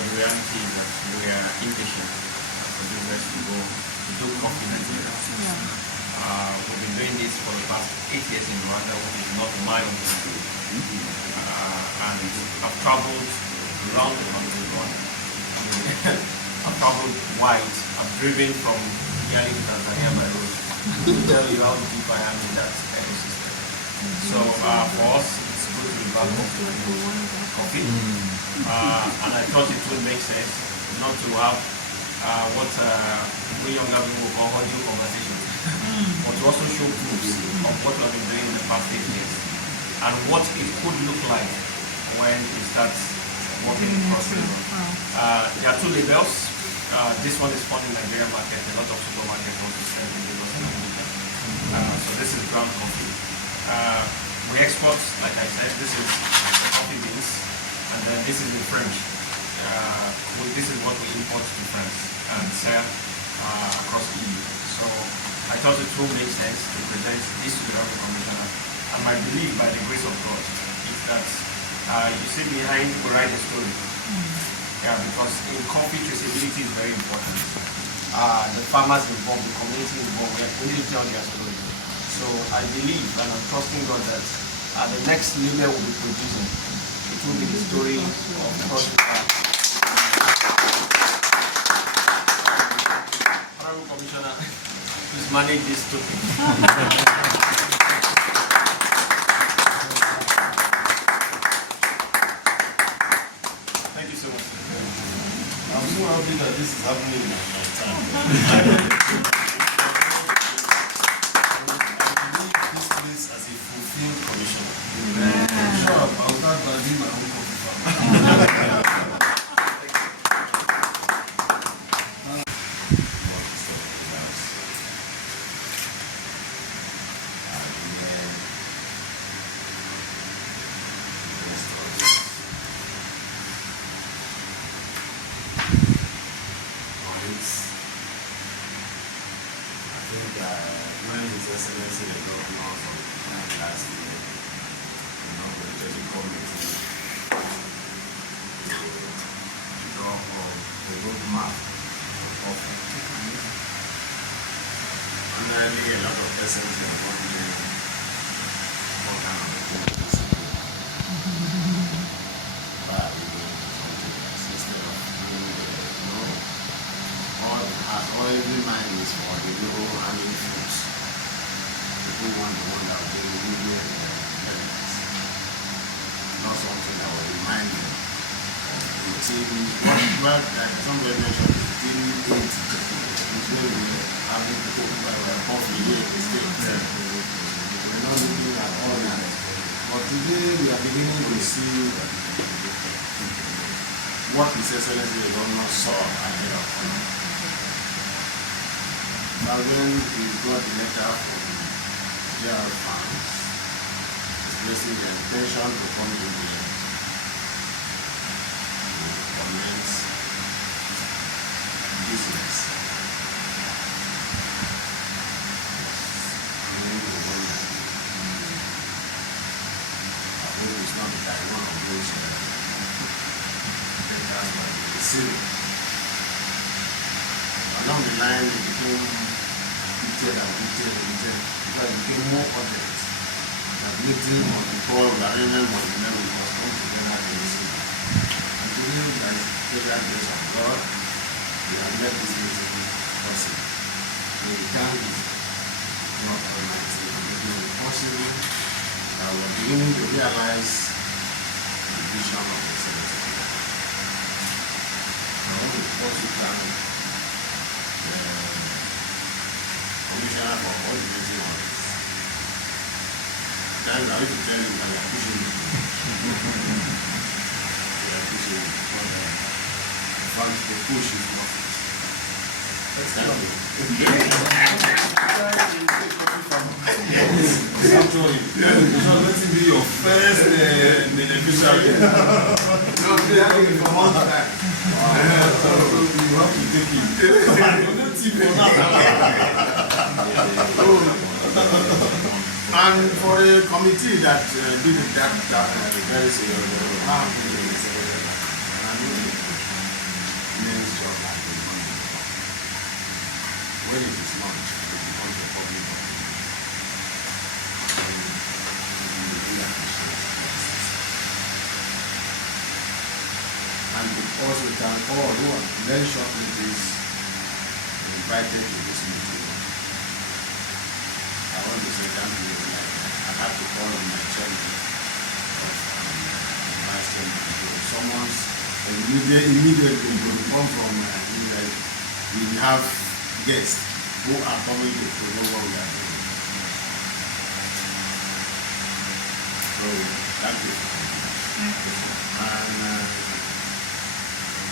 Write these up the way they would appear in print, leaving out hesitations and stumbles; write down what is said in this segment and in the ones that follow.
but the reality is that we are impatient for business to do coffee in Nigeria. We've been doing this for the past 8 years in Rwanda, which is not my own country. And I've traveled around the country, Rwanda. I've traveled wide. I've driven from Kigali to Tanzania by road to tell you how deep I am in that ecosystem. So for us, it's good to be back coffee. And I thought it would make sense not to have what we younger people will call audio conversations, but to also show proofs of what we have been doing in the past 8 years and what it could look like when it starts working across the road. There are 2 labels. This one is found in the Nigerian market. A lot of supermarkets also sell in Lagos and Abuja. So this is ground coffee. We export, like I said, this is coffee beans, and then this is in French. This is what we import to France and sell across the EU. So I thought it would make sense to present this to the Revenue Commissioner. And my belief, by the grace of God, is that you see behind we write a story. Yeah, because in coffee, traceability is very important. The farmers involved, the community involved, we need to tell their story. So I believe and I'm trusting God that the next label we'll be producing, it will be the story of Cross River. Honorable Commissioner, please manage this topic. I'm so happy that this is happening in my time. I believe this place as a fulfilled commissioner. I'm sure I'll start building my own coffee farm. When His Excellency the Governor from last year, inaugurated the committee to draw up the roadmap of primarily a lot of persons are working all kind of activities by instead of doing all every mind is for the low hanging fruits. People want the one that will be immediate evidence, not something that will remind them of routine. Well, like somebody mentioned, routine things, which way we were having people who were coffee here in the States. We're not looking at all that. But today we are beginning to see what His Excellency the Governor saw ahead of us. Now when we got the letter from General Farms expressing the intention to come to commence business. I hope it's not like one of those letters by the city. Along the line it became detailed, because it became more urgent that meeting on the call, the arrangement on the level must come together to receive. And today, by the special grace of God, we have made this meeting possible. We thank God Almighty for making it possible that we are beginning to realize the vision of the city. I want to also thank Commissioner for coordinating on this. Guys, I used to tell you that we are pushing it. We are pushing it because the fact the push is not it. Thank you. Actually, so let it be your first beneficiary. No, they are taking for one time. So you have to take it. And for a committee that did that very serious, when it is launched, it becomes a public document. And we really appreciate it. And because we can all who are very short notice invited to this meeting. I want to say thank you. I have to call on my chairman of vice chairman. Someone's immediately will come from we have guests who are coming to know what we are doing. So thank you. And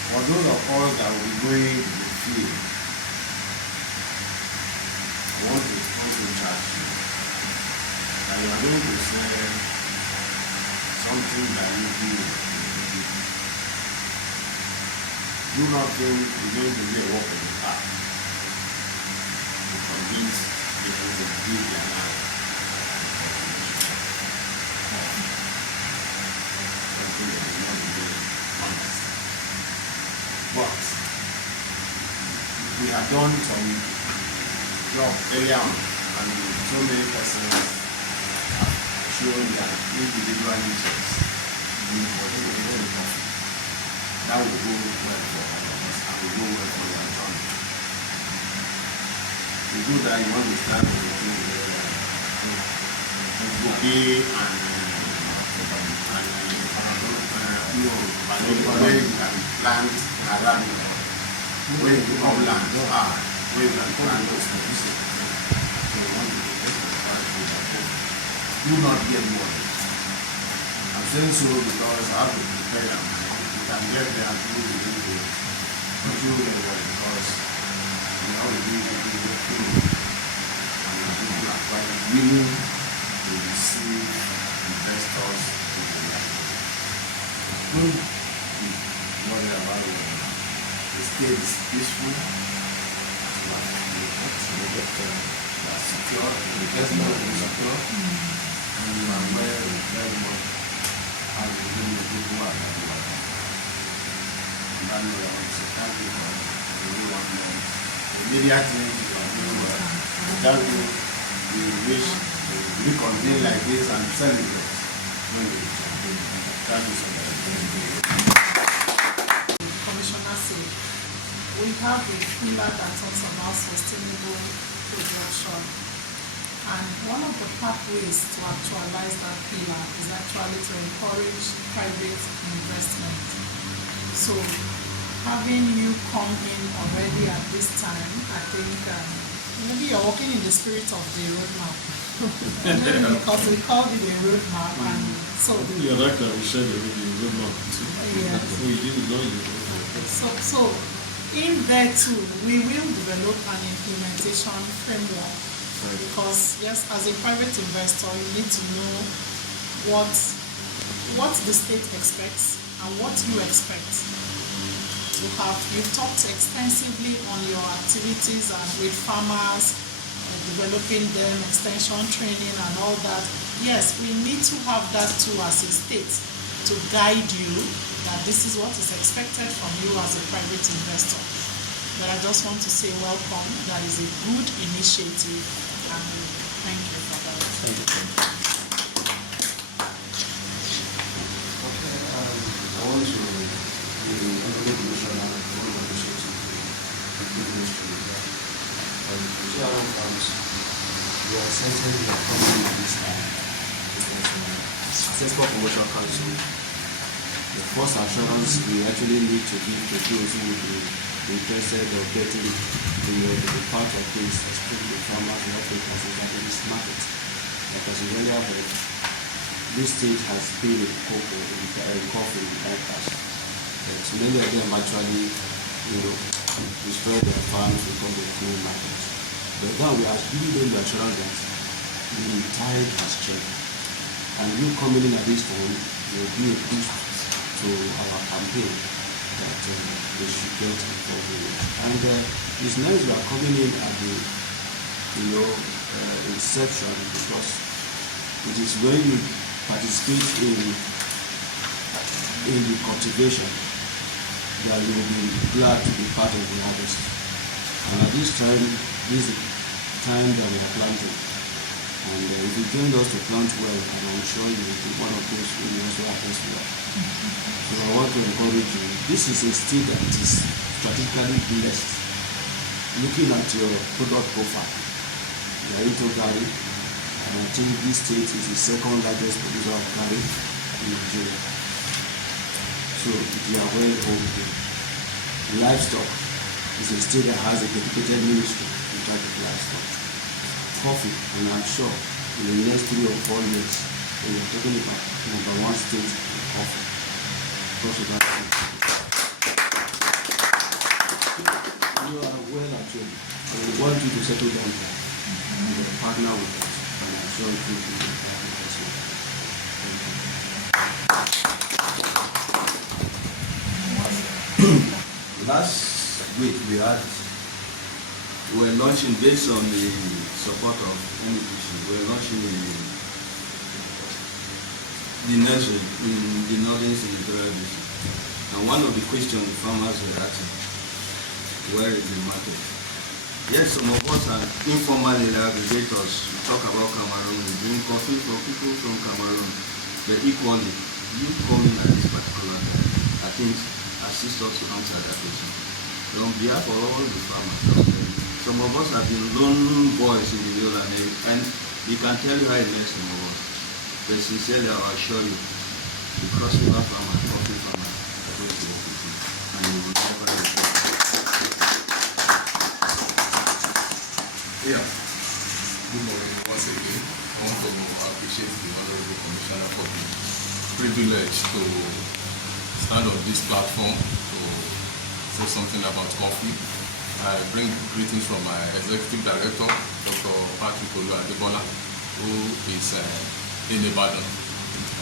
for those of us that will be going to the field, I want to charge you that you are going to say something that you do. Do not think you're going to be a walk in the park to convince people to give their life. Something that is not really honest. But we have done some job earlier on, and so many persons have shown that individual interest in what they want to profit. That will go well for all of us, and will go well for your economy. To do that, you want to start with the thing bouquet and where you can plant around where you have land, where you can plant those things. So you want to do this do not get worried. I'm saying so because I have to prepare them. You can get there and do the video. But you will get worried because you know the video will get through. And people are quite willing to receive investors in the life. Don't be worried about it. The state is peaceful. You are secure. The investment is secure. And you are very much how you do the people are that you are. And I know I want to say thank you for everyone there. The media team, you are doing well. Thank you. We wish to reconvene like this and celebrate. Thank you so much. Commissioner said, we have a pillar that talks about sustainable production. And one of the pathways to actualize that pillar is actually to encourage private investment. So having you come in already at this time, I think maybe you're walking in the spirit of the roadmap. Because we called it a roadmap, and so you're right that we shared the roadmap too. Yes. We didn't know you. So in there too, we will develop an implementation framework. Because yes, as a private investor, you need to know what the state expects and what you expect. You've talked extensively on your activities and with farmers, developing them, extension training and all that. Yes, we need to have that too as a state to guide you that this is what is expected from you as a private investor. But I just want to say welcome. That is a good initiative, and thank you for that. Thank you. Okay, I want to the Honorable Commissioner, Chairman Farms, we are essentially coming to this time because Successful Promotion Council, the first assurance we actually need to give to those who will be interested or getting the part of this, especially the farmers and operators in this market. Because you really have this state has been a cocoa in coffee in the past. So many of them actually, destroy their farms because of clean markets. But now we are giving them the assurance that the tide has changed. And you coming in at this time will be a boost to our campaign that they should get involved in. And it's nice we are coming in at the inception, because it is when you participate in the cultivation that you will be glad to be part of the harvest. And at this time, this is the time that we are planting. And if you join us to plant well, and I'm sure you will be one of those who will also harvest well. So I want to encourage you. This is a state that is strategically blessed. Looking at your product profile, you are into Gary, and I think this state is the second largest producer of Gary in Nigeria. So you are well home here. Livestock is a state that has a dedicated ministry in charge of livestock. Coffee, and I'm sure in the next 3 or 4 years, we are talking about #1 state in coffee. Because of that, you are well at home, and we want you to settle down here. You will partner with us, and I'm sure it will be a very nice one. Last week we were launching, based on the support of NDC, we were launching the nursery in the northern senatorial district. And one of the questions the farmers were asking, where is the market? Yes, some of us are informally aggregators. We talk about Cameroon, we bring coffee for people from Cameroon. But equally, you coming at this particular time, I think, assist us to answer that question. So on behalf of all the farmers, some of us have been lone boys in the Yola, and we can tell you how it makes some of us. But sincerely, I assure you, the Cross River farmers, coffee farmers, are going to work with you, and you will never regret. Yeah. Good morning once again. I want to appreciate the Honorable Commissioner for the privilege to stand on this platform to say something about coffee. I bring greetings from my Executive Director, Dr. Patrick Olu-Adebola, who is in Ibadan.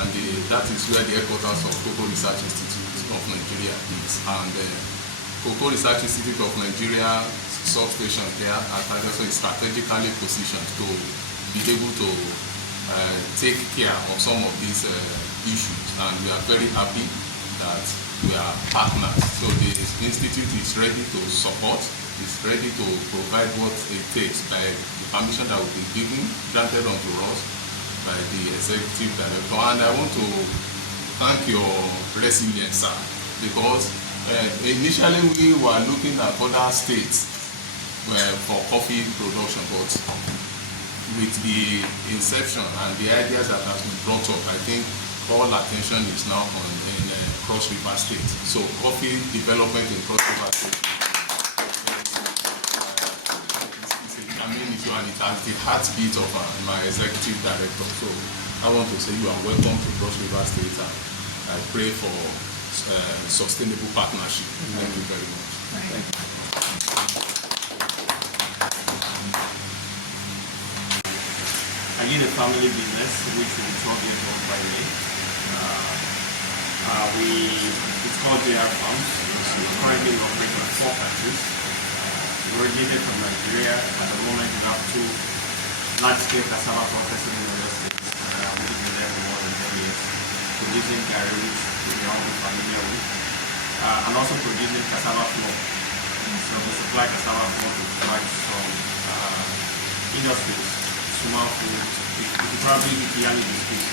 And that is where the headquarters of Cocoa Research Institute of Nigeria is. And Cocoa Research Institute of Nigeria substation there at Adeso is strategically positioned to be able to take care of some of these issues. And we are very happy that we are partners. So the institute is ready to support, is ready to provide what it takes by the permission that will be given, granted unto us by the executive director. And I want to thank your resilience, sir, because initially we were looking at other states for coffee production, but with the inception and the ideas that have been brought up, I think all attention is now on Cross River State. So coffee development in Cross River State and it has the heartbeat of my executive director. So I want to say you are welcome to Cross River State, and I pray for sustainable partnership. Thank you very much. Thank you. I lead a family business which will be 12 years old by May. It's called JR Farms. Currently we operate in 4 countries. We originated from Nigeria. At the moment we have 2 large-scale cassava processing in the States, which has been there for more than 10 years, producing gari, which we are all familiar with, and also producing cassava flour. So we supply cassava flour to provide some industries, small food. If you probably eat yellow biscuits,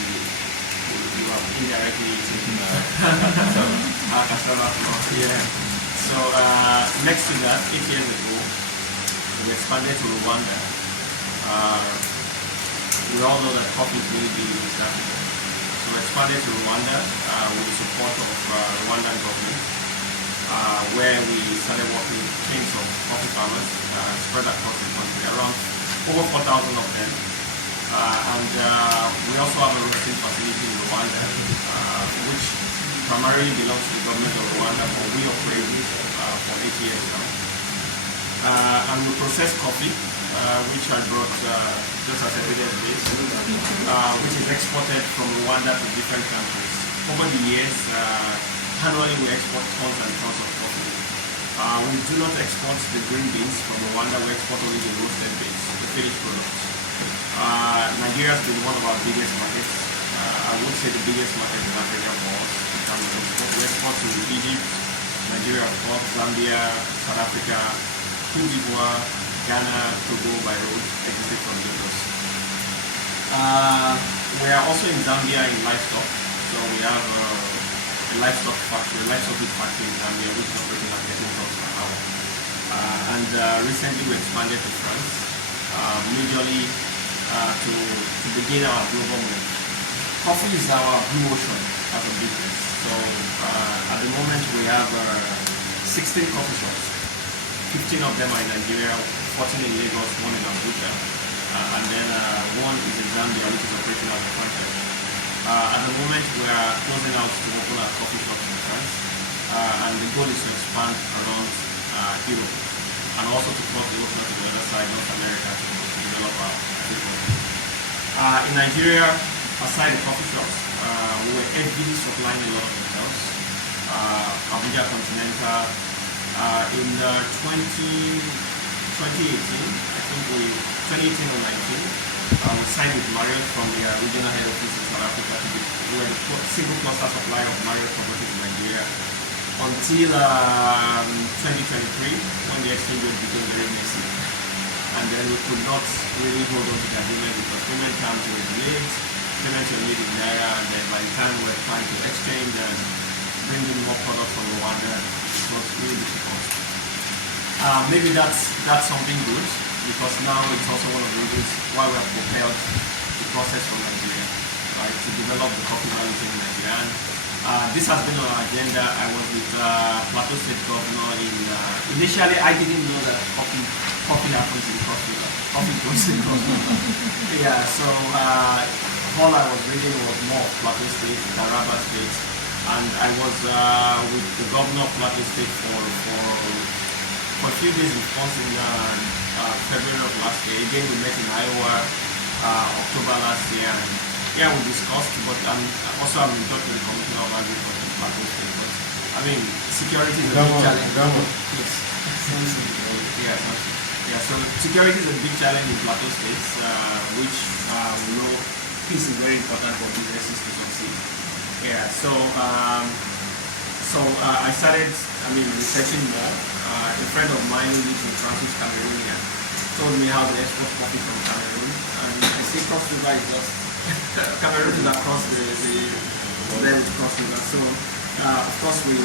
you are indirectly eating cassava flour. Yeah. So next to that, 8 years ago, we expanded to Rwanda. We all know that coffee is really big in East Africa. So we expanded to Rwanda with the support of Rwandan government, where we started working with teams of coffee farmers spread across the country, around over 4,000 of them. We also have a roasting facility in Rwanda, which primarily belongs to the government of Rwanda, but we operate for 8 years now. And we process coffee, which I brought just as evidence base, which is exported from Rwanda to different countries. Over the years, annually we export tons and tons of coffee. We do not export the green beans from Rwanda, we export only the roasted beans, the finished products. Nigeria has been one of our biggest markets. I would say the biggest market in Africa for us. We export to Egypt, Nigeria, of course, Zambia, South Africa, Cote d'Ivoire, Ghana, Togo by road, exited from Lagos. We are also in Zambia in livestock. So we have a livestock meat factory in Zambia, which is operating at 13 tons per hour. Recently we expanded to France, majorly to begin our global move. Coffee is our blue ocean as a business. So at the moment we have 16 coffee shops. 15 of them are in Nigeria, 14 in Lagos, 1 in Abuja, and then 1 is in Zambia, which is operating as a franchise. At the moment we are closing out to open our coffee shops in France, and the goal is to expand around Europe, and also to cross the ocean to the other side, North America, to develop our business. In Nigeria, aside the coffee shops, we were heavily supplying a lot of hotels. Abuja Continental. In 2018, I think 2018 or 19, we signed with Marriott from the regional head office in South Africa to be the single cluster supplier of Marriott properties in Nigeria until 2023, when the exchange rate became very messy. And then we could not really hold on to the agreement because payment terms were delayed, payments were made in Naira, and then by the time we were trying to exchange and bring in more products from Rwanda, it was really difficult. Maybe that's something good, because now it's also one of the reasons why we have propelled the process from Nigeria, right, to develop the coffee value chain in Nigeria. And this has been on our agenda. I was with Plateau State Governor initially I didn't know that coffee happens in Cross River. Coffee grows in Cross River. Yeah, so all I was reading was more of Plateau State, Taraba State, and I was with the governor of Plateau State for a few days in February of last year. Again, we met in Iowa October last year, and yeah, we discussed, but I'm in touch with the Commissioner of Agriculture in Plateau State. But I mean, security is a big challenge. Yes. Yeah, so security is a big challenge in Plateau State, which we know peace is very important for businesses to succeed. Yeah, so I started, researching more. A friend of mine who lives in France, who's Cameroonian, told me how they export coffee from Cameroon. And I say Cross River is just, Cameroon is across the there with Cross River. So, of course, we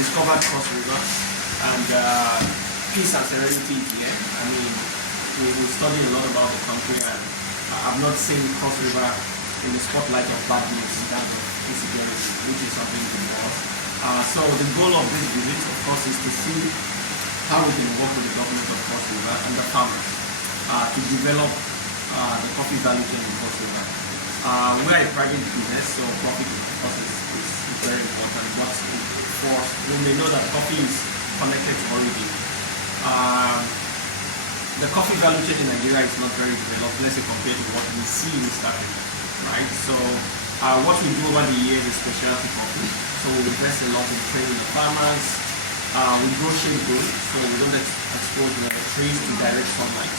discovered Cross River, and peace and serenity is here. We study a lot about the country, and I've not seen Cross River in the spotlight of bad news in terms of insecurity, which is something good for us. So the goal of this visit, of course, is to see how we can work with the government of Cross River and the farmers to develop the coffee value chain in Cross River. We are a private business, so profit, of course, is very important. But for us, we may know that coffee is connected to origin. The coffee value chain in Nigeria is not very developed, let's say, compared to what we see in East Africa, right? So what we do over the years is specialty coffee. So we invest a lot in training the farmers. We grow shade grown, so we don't expose the trees to direct sunlight.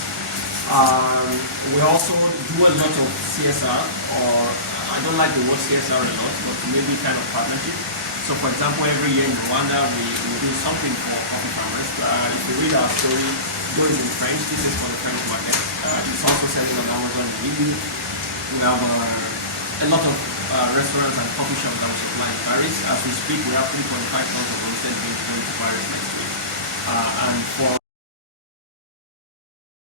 We also do a lot of CSR, or I don't like the word CSR a lot, but maybe kind of partnership. So for example, every year in Rwanda, we do something for coffee farmers. If you read our story, though it's in French, this is for the French market. It's also selling on Amazon and EU. We have a lot of restaurants and coffee shops that we supply in Paris. As we speak, we have 3.5 tons of roasted beans going to Paris next week. And for